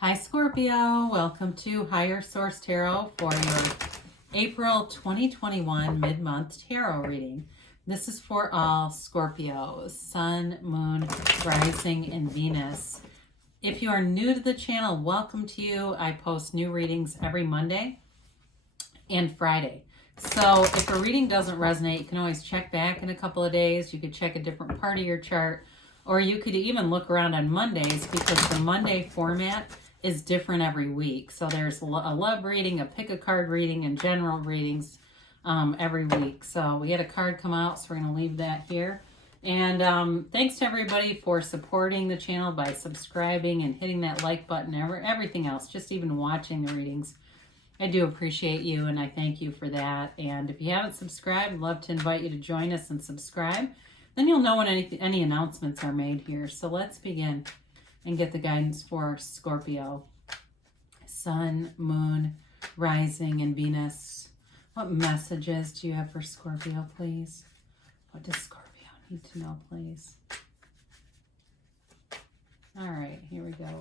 Hi Scorpio, welcome to Higher Source Tarot for your April 2021 mid-month tarot reading. This is for all Scorpios, Sun, Moon, Rising, and Venus. If you are new to the channel, welcome to you. I post new readings every Monday and Friday. So if a reading doesn't resonate, you can always check back in a couple of days. You could check a different part of your chart, or you could even look around on Mondays because the Monday format is different every week. So there's a love reading, a pick a card reading, and general readings every week. So we had a card come out, so we're going to leave that here. And thanks to everybody for supporting the channel by subscribing and hitting that like button, everything else, just even watching the readings. I do appreciate you, and I thank you for that. And if you haven't subscribed, I'd love to invite you to join us and subscribe. Then you'll know when any announcements are made here. So let's begin and get the guidance for Scorpio. Sun, Moon, Rising, and Venus. What messages do you have for Scorpio, please? What does Scorpio need to know, please? All right, here we go.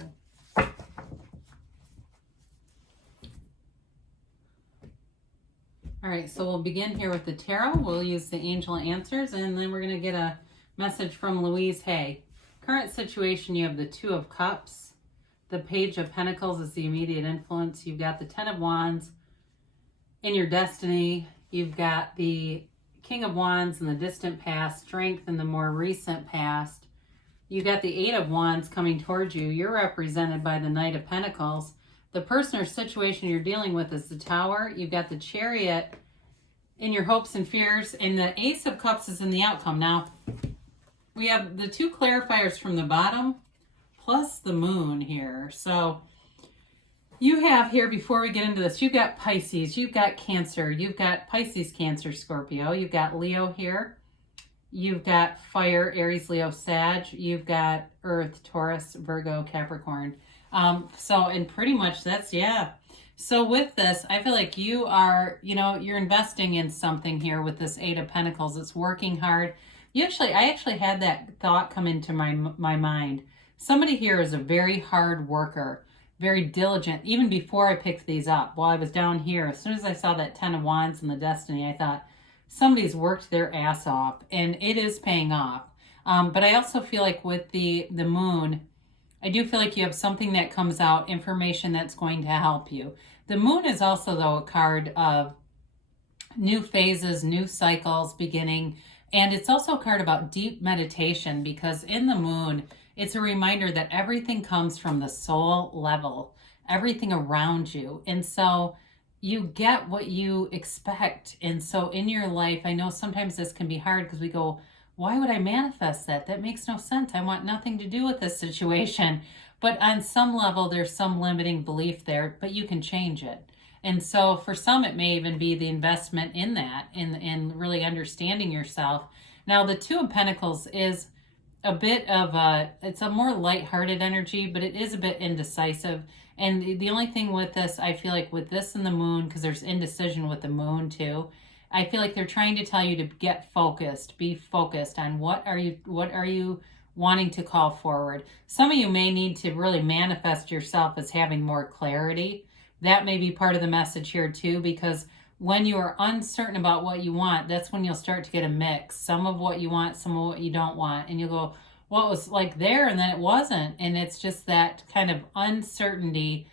All right, so we'll begin here with the tarot. We'll use the angel answers, and then we're going to get a message from Louise Hay. Current situation, you have the Two of Cups. The Page of Pentacles is the immediate influence. You've got the Ten of Wands in your destiny. You've got the King of Wands in the distant past, Strength in the more recent past. You've got the Eight of Wands coming towards you. You're represented by the Knight of Pentacles. The person or situation you're dealing with is the Tower. You've got the Chariot in your hopes and fears, and the Ace of Cups is in the outcome. Now, we have the two clarifiers from the bottom plus the moon here. So you have here, before we get into this, you've got Pisces, you've got Cancer, you've got Pisces, Cancer, Scorpio, you've got Leo here, you've got Fire, Aries, Leo, Sag, you've got Earth, Taurus, Virgo, Capricorn. And pretty much that's, yeah. So with this, I feel like you are, you're investing in something here with this Eight of Pentacles. It's working hard. I actually had that thought come into my mind. Somebody here is a very hard worker, very diligent. Even before I picked these up, while I was down here, as soon as I saw that Ten of Wands in the Destiny, I thought somebody's worked their ass off, and it is paying off. But I also feel like with the moon, I do feel like you have something that comes out, information that's going to help you. The moon is also, though, a card of new phases, new cycles beginning. And it's also a card about deep meditation, because in the moon, it's a reminder that everything comes from the soul level, everything around you. And so you get what you expect. And so in your life, I know sometimes this can be hard because we go, why would I manifest that? That makes no sense. I want nothing to do with this situation. But on some level, there's some limiting belief there, but you can change it. And so for some, it may even be the investment in that, in really understanding yourself. Now, the Two of Pentacles is a bit of it's a more lighthearted energy, but it is a bit indecisive. And the only thing with this, I feel like with this and the moon, because there's indecision with the moon too, I feel like they're trying to tell you to get focused, be focused on what are you wanting to call forward. Some of you may need to really manifest yourself as having more clarity. That may be part of the message here too, because when you are uncertain about what you want, that's when you'll start to get a mix. Some of what you want, some of what you don't want. And you'll go, well, it was like there and then it wasn't. And it's just that kind of uncertainty,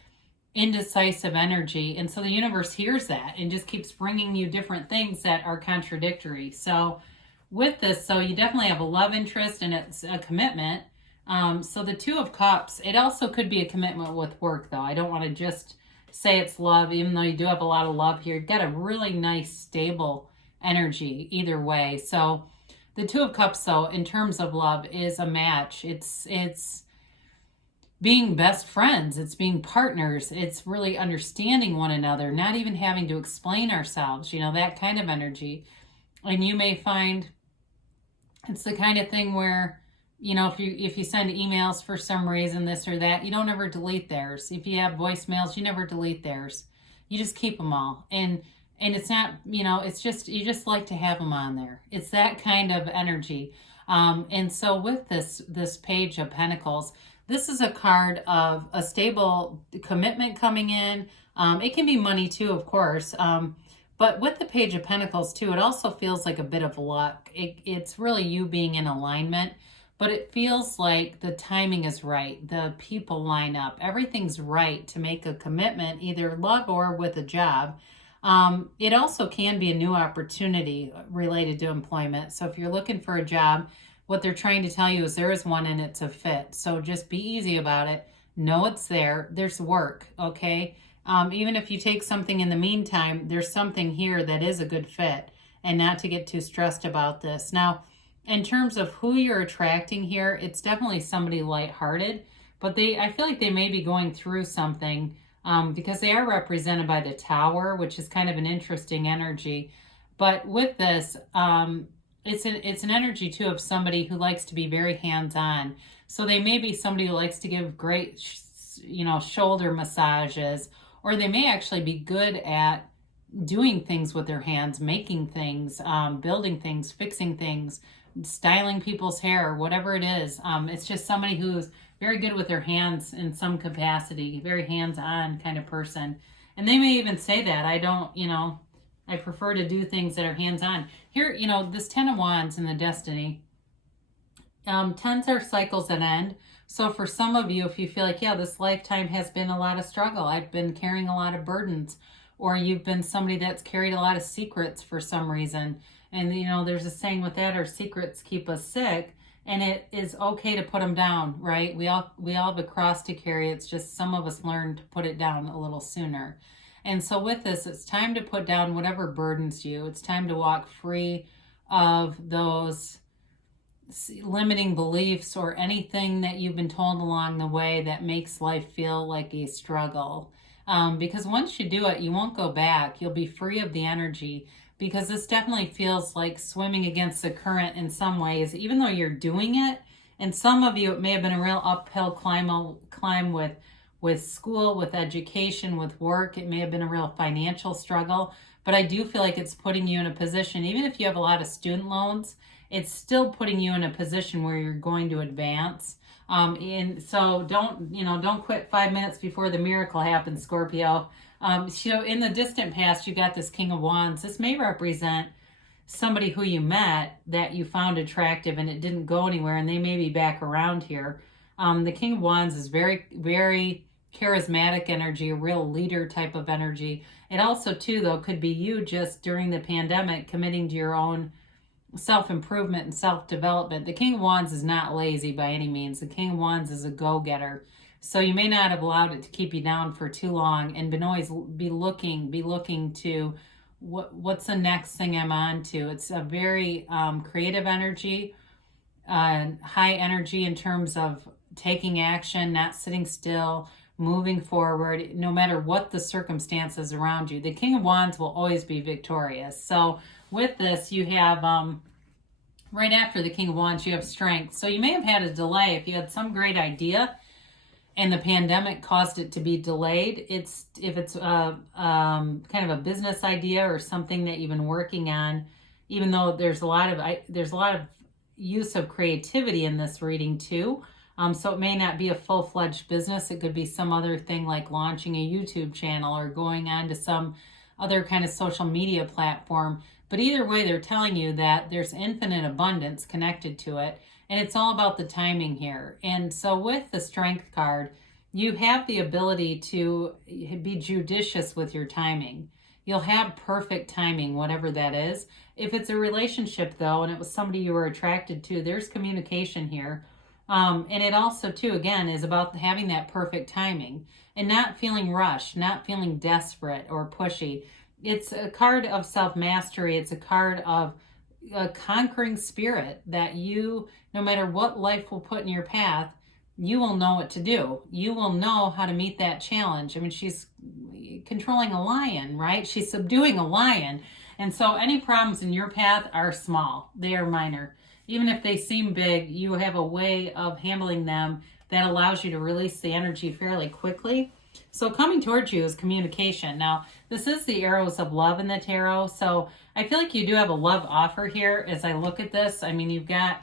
indecisive energy. And so the universe hears that and just keeps bringing you different things that are contradictory. So with this, so you definitely have a love interest, and it's a commitment. So the Two of Cups, it also could be a commitment with work, though. I don't want to just say it's love, even though you do have a lot of love here. You've got a really nice, stable energy either way. So the Two of Cups, though, in terms of love, is a match. It's being best friends. It's being partners. It's really understanding one another, not even having to explain ourselves, that kind of energy. And you may find it's the kind of thing where, if you send emails for some reason, this or that, you don't ever delete theirs. If you have voicemails, you never delete theirs. You just keep them all. And it's not, it's just, you just like to have them on there. It's that kind of energy. And so with this Page of Pentacles, This is a card of a stable commitment coming in. It can be money too, of course. But with the Page of Pentacles too, it also feels like a bit of luck. It's really you being in alignment, but it feels like the timing is right. The people line up. Everything's right to make a commitment, either love or with a job. It also can be a new opportunity related to employment. So if you're looking for a job, what they're trying to tell you is there is one and it's a fit. So just be easy about it. Know it's there. There's work, okay? Even if you take something in the meantime, there's something here that is a good fit, and not to get too stressed about this. Now, in terms of who you're attracting here, it's definitely somebody lighthearted, but I feel like they may be going through something because they are represented by the Tower, which is kind of an interesting energy. But with this, it's an energy too of somebody who likes to be very hands-on. So they may be somebody who likes to give great, shoulder massages, or they may actually be good at doing things with their hands, making things, building things, fixing things, styling people's hair, whatever it is. It's just somebody who's very good with their hands in some capacity, very hands-on kind of person. And they may even say that, I prefer to do things that are hands-on. Here, this Ten of Wands in the Destiny, tens are cycles that end. So for some of you, if you feel like, yeah, this lifetime has been a lot of struggle, I've been carrying a lot of burdens, or you've been somebody that's carried a lot of secrets for some reason. And, there's a saying with that, our secrets keep us sick, and it is okay to put them down, right? We all have a cross to carry. It's just some of us learn to put it down a little sooner. And so with this, it's time to put down whatever burdens you. It's time to walk free of those limiting beliefs or anything that you've been told along the way that makes life feel like a struggle. Because once you do it, you won't go back. You'll be free of the energy, because this definitely feels like swimming against the current in some ways, even though you're doing it. And some of you, it may have been a real uphill climb with school, with education, with work. It may have been a real financial struggle, but I do feel like it's putting you in a position, even if you have a lot of student loans, it's still putting you in a position where you're going to advance. And so don't quit 5 minutes before the miracle happens, Scorpio. In the distant past, you got this King of Wands. This may represent somebody who you met that you found attractive and it didn't go anywhere, and they may be back around here. The King of Wands is very, very charismatic energy, a real leader type of energy. It also, too, though, could be you just during the pandemic committing to your own self-improvement and self-development. The King of Wands is not lazy by any means. The King of Wands is a go-getter. So you may not have allowed it to keep you down for too long, and been always be looking to what's the next thing I'm on to. It's a very creative energy, high energy in terms of taking action, not sitting still, moving forward, no matter what the circumstances around you. The King of Wands will always be victorious. So with this, you have, right after the King of Wands, you have strength. So you may have had a delay. If you had some great idea and the pandemic caused it to be delayed, if it's kind of a business idea or something that you've been working on, even though there's a lot of use of creativity in this reading too. So it may not be a full-fledged business. It could be some other thing like launching a YouTube channel or going on to some other kind of social media platform. But either way, they're telling you that there's infinite abundance connected to it. And it's all about the timing here. And so with the Strength card, you have the ability to be judicious with your timing. You'll have perfect timing, whatever that is. If it's a relationship, though, and it was somebody you were attracted to, there's communication here. And it also, too, again, is about having that perfect timing and not feeling rushed, not feeling desperate or pushy. It's a card of self-mastery. It's a card of a conquering spirit that you, no matter what life will put in your path, you will know what to do. You will know how to meet that challenge. I mean, she's controlling a lion, right? She's subduing a lion. And so any problems in your path are small. They are minor. Even if they seem big, you have a way of handling them that allows you to release the energy fairly quickly. So coming towards you is communication. Now, this is the arrows of love in the tarot. So I feel like you do have a love offer here as I look at this. I mean, you've got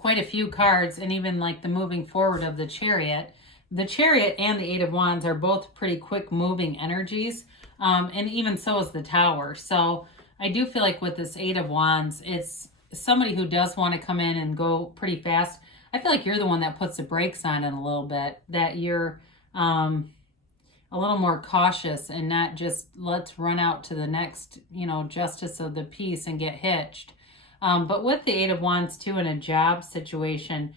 quite a few cards, and even like the moving forward of the Chariot. The Chariot and the Eight of Wands are both pretty quick moving energies, and even so is the Tower. So I do feel like with this Eight of Wands, it's somebody who does want to come in and go pretty fast. I feel like you're the one that puts the brakes on it a little bit, that you're a little more cautious and not just let's run out to the next, justice of the peace and get hitched. But with the Eight of Wands too, in a job situation,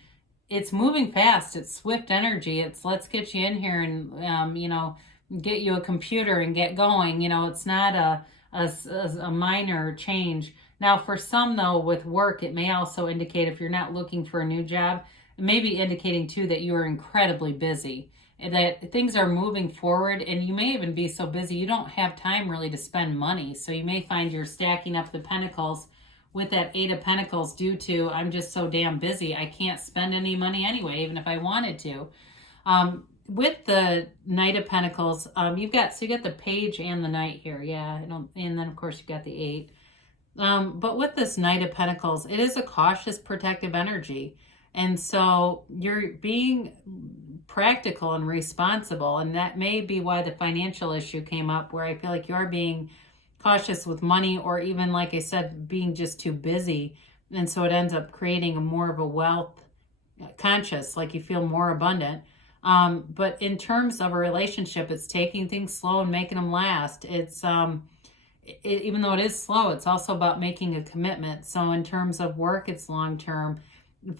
it's moving fast. It's swift energy. It's let's get you in here and, get you a computer and get going. It's not a minor change. Now, for some, though, with work, it may also indicate, if you're not looking for a new job, it may be indicating, too, that you are incredibly busy, that things are moving forward, and you may even be so busy you don't have time really to spend money. So you may find you're stacking up the pentacles with that Eight of Pentacles due to, I'm just so damn busy, I can't spend any money anyway, even if I wanted to. With the Knight of Pentacles, you got the Page and the Knight here, and then of course you got the Eight. But with this Knight of Pentacles, it is a cautious, protective energy. And so you're being practical and responsible. And that may be why the financial issue came up, where I feel like you're being cautious with money, or even, like I said, being just too busy. And so it ends up creating more of a wealth conscious, like you feel more abundant. But in terms of a relationship, it's taking things slow and making them last. It's, even though it is slow, it's also about making a commitment. So in terms of work, it's long-term.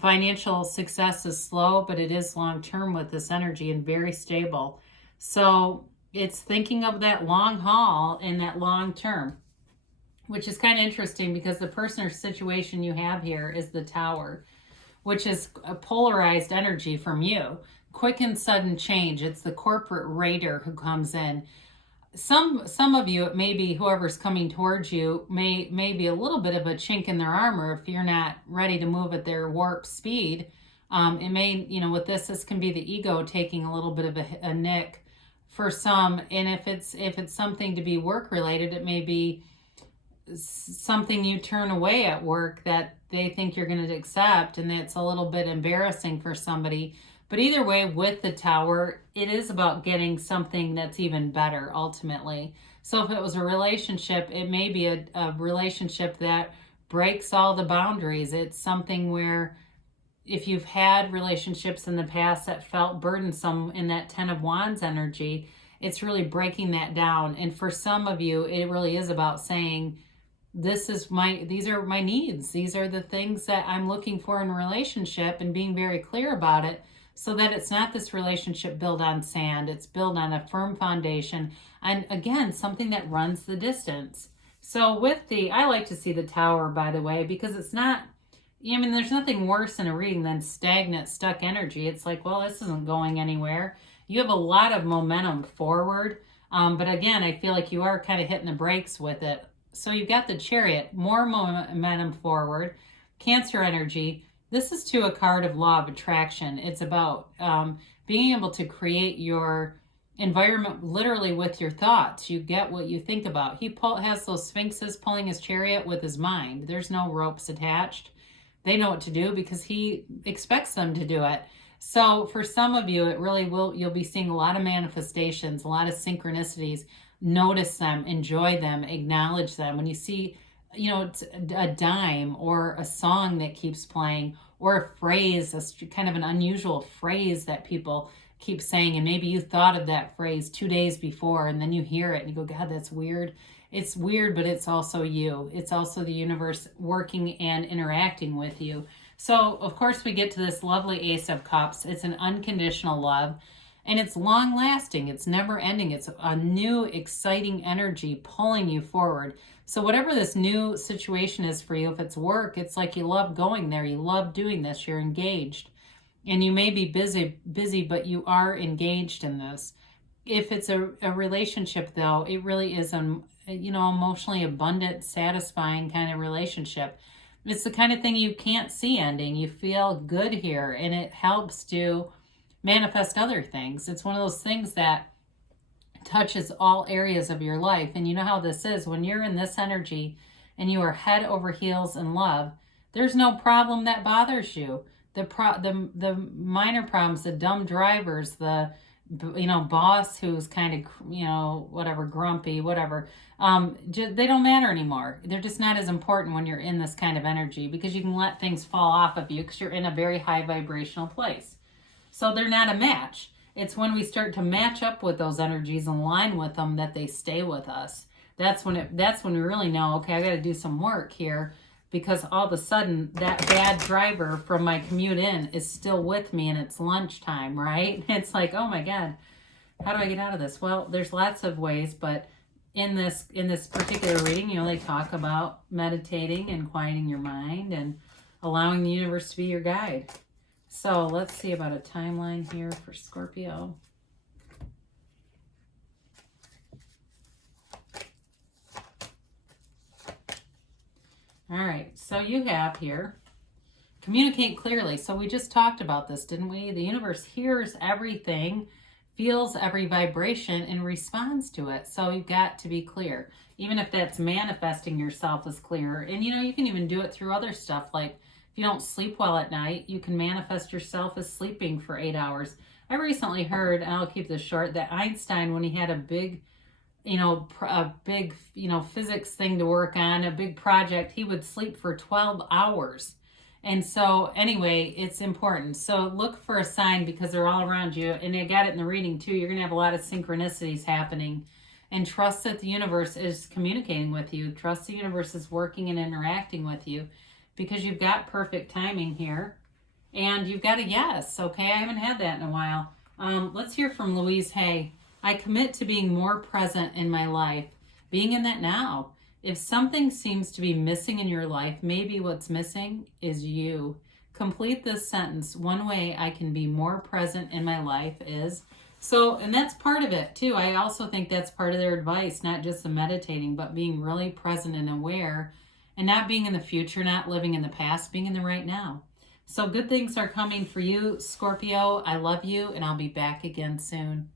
Financial success is slow, but it is long-term with this energy and very stable. So it's thinking of that long haul and that long-term, which is kind of interesting because the person or situation you have here is the Tower, which is a polarized energy from you. Quick and sudden change. It's the corporate raider who comes in. Some of you, it may be whoever's coming towards you may be a little bit of a chink in their armor if you're not ready to move at their warp speed. It may, with this can be the ego taking a little bit of a nick for some. And if it's something to be work related, it may be something you turn away at work that they think you're going to accept, and it's a little bit embarrassing for somebody. But either way, with the Tower, it is about getting something that's even better ultimately. So if it was a relationship, it may be a relationship that breaks all the boundaries. It's something where if you've had relationships in the past that felt burdensome in that Ten of Wands energy, it's really breaking that down. And for some of you, it really is about saying, these are my needs. These are the things that I'm looking for in a relationship, and being very clear about it, so that it's not this relationship built on sand. It's built on a firm foundation. And again, something that runs the distance. So I like to see the Tower, by the way, because it's not, there's nothing worse in a reading than stagnant, stuck energy. It's like, well, this isn't going anywhere. You have a lot of momentum forward. But again, I feel like you are kind of hitting the brakes with it. So you've got the Chariot, more momentum forward. Cancer energy. This is to a card of law of attraction. It's about being able to create your environment literally with your thoughts. You get what you think about. He has those sphinxes pulling his chariot with his mind. There's no ropes attached. They know what to do because he expects them to do it. So for some of you, it really you'll be seeing a lot of manifestations, a lot of synchronicities. Notice them, enjoy them, acknowledge them. When you see it's a dime or a song that keeps playing, or a phrase, kind of an unusual phrase that people keep saying, and maybe you thought of that phrase 2 days before, and then you hear it and you go, God, that's weird. It's weird, but it's also you. It's also the universe working and interacting with you. So, of course, we get to this lovely Ace of Cups. It's an unconditional love, and it's long-lasting. It's never-ending. It's a new, exciting energy pulling you forward. So whatever this new situation is for you, if it's work, it's like you love going there. You love doing this. You're engaged. And you may be busy, but you are engaged in this. If it's a relationship, though, it really is an emotionally abundant, satisfying kind of relationship. It's the kind of thing you can't see ending. You feel good here, and it helps to manifest other things. It's one of those things that touches all areas of your life. And you know how this is. When you're in this energy and you are head over heels in love, there's no problem that bothers you. the minor problems, the dumb drivers, the boss who's kind of whatever, grumpy, whatever, they don't matter anymore. They're just not as important when you're in this kind of energy, because you can let things fall off of you because you're in a very high vibrational place. So they're not a match. It's when we start to match up with those energies and align with them that they stay with us. That's when we really know, okay, I got to do some work here, because all of a sudden that bad driver from my commute in is still with me and it's lunchtime, right? It's like, oh my God, how do I get out of this? Well, there's lots of ways, but in this particular reading, they talk about meditating and quieting your mind and allowing the universe to be your guide. So let's see about a timeline here for Scorpio. All right, so you have here, communicate clearly. So we just talked about this, didn't we? The universe hears everything, feels every vibration, and responds to it. So you've got to be clear. Even if that's manifesting yourself as clearer. And you can even do it through other stuff. Like if you don't sleep well at night, you can manifest yourself as sleeping for 8 hours. I recently heard, and I'll keep this short, that Einstein, when he had a big physics thing to work on, a big project, he would sleep for 12 hours. And so anyway, it's important. So look for a sign, because they're all around you. And you got it in the reading too. You're going to have a lot of synchronicities happening. And trust that the universe is communicating with you. Trust the universe is working and interacting with you, because you've got perfect timing here. And you've got a yes. Okay, I haven't had that in a while. Let's hear from Louise Hay. I commit to being more present in my life, being in that now. If something seems to be missing in your life, maybe what's missing is you. Complete this sentence. One way I can be more present in my life is... So, and that's part of it too. I also think that's part of their advice, not just the meditating, but being really present and aware, and not being in the future, not living in the past, being in the right now. So good things are coming for you, Scorpio. I love you, and I'll be back again soon.